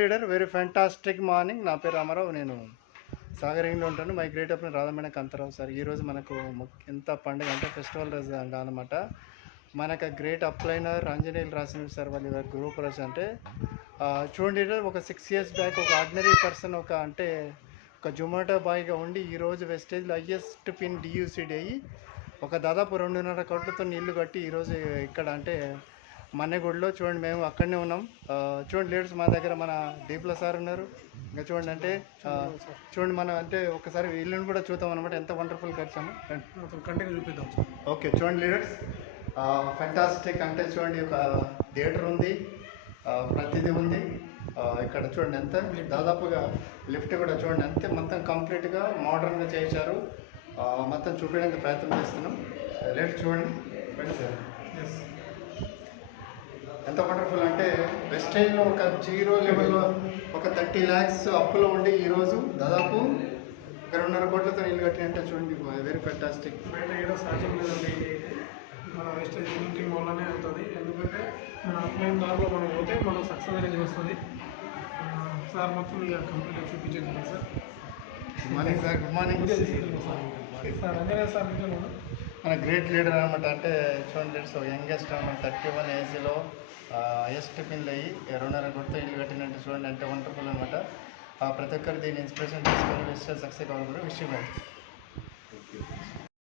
Leader very fantastic morning. నా పేరు రామారావు, నేను సాగరంలో ఉంటాను. మై గ్రేట్ అప్ రాధమేణ కాంతారావు సార్. ఈరోజు మనకు ఎంత పండుగ అంటే ఫెస్టివల్ రోజు అనమాట. మనకు గ్రేట్ అప్లైనర్ ఆంజనేయులు రాసిన సార్ వాళ్ళ గ్రూప్ రోజు అంటే చూడండి, ఒక 6 years బ్యాక్ ఒక ఆర్డినరీ పర్సన్ ఒక జొమాటో బాయ్గా ఉండి ఈరోజు వెస్టేజ్లో హయ్యెస్ట్ పిన్ డియూసీడీ అయ్యి దాదాపు 2.5 కోట్లతో నీళ్లు కట్టి ఈరోజు ఇక్కడ అంటే మన్నెగూడలో చూడండి, మేము అక్కడనే ఉన్నాం. చూడండి లీడర్స్, మా దగ్గర మన దీప్ల సార్ ఉన్నారు. ఇంకా చూడండి అంటే చూడండి మనం అంటే ఒకసారి ఇల్లుని కూడా చూద్దాం అనమాట. ఎంత వండర్ఫుల్ కలిసాము, కంటిన్యూ చూపిద్దాం. ఓకే చూడండి లీడర్స్, ఫ్యాంటాస్టిక్ అంటే చూడండి, ఒక థియేటర్ ఉంది, ప్రతిదీ ఉంది ఇక్కడ. చూడండి ఎంత దాదాపుగా లిఫ్ట్ కూడా చూడండి అంతే, మొత్తం కంప్లీట్గా మోడర్న్గా చేశారు. మొత్తం చూపించడానికి ప్రయత్నం చేస్తున్నాం. లీడర్స్ చూడండి సార్, ఎంత వండర్ఫుల్ అంటే వెస్టేజ్లో ఒక 0 లెవెల్లో ఒక 30 lakhs అప్పులో ఉండి ఈరోజు దాదాపు 2.5 కోట్లతో నీళ్ళు కట్టినట్టే చూడండి. Very fantastic. బయట ఏదో సాధ్యం లేదండి, మన వెస్టేజ్ టీం వల్లనే అవుతుంది. ఎందుకంటే మన అప్లైన్ దారిలో మనం పోతే మనం సక్సెస్ అనేది వస్తుంది. సార్ మొత్తం ఇక కంప్లీట్గా చూపించేది sir. Good morning sir. Good morning sir. Anjaneya sir మన గ్రేట్ లీడర్ అనమాట. అంటే చూడండి, సో యంగెస్ట్ అనమాట. 31 ఏజ్లో హైయెస్ట్ పిన్లు అయ్యి 2.5 కోట్లతో ఇల్లు కట్టినట్టు చూడండి, అంటే వండర్ఫుల్ అనమాట. ప్రతి ఒక్కరు దీన్ని ఇన్స్పిరేషన్ తీసుకొని సక్సెస్ కావాలి. విషయం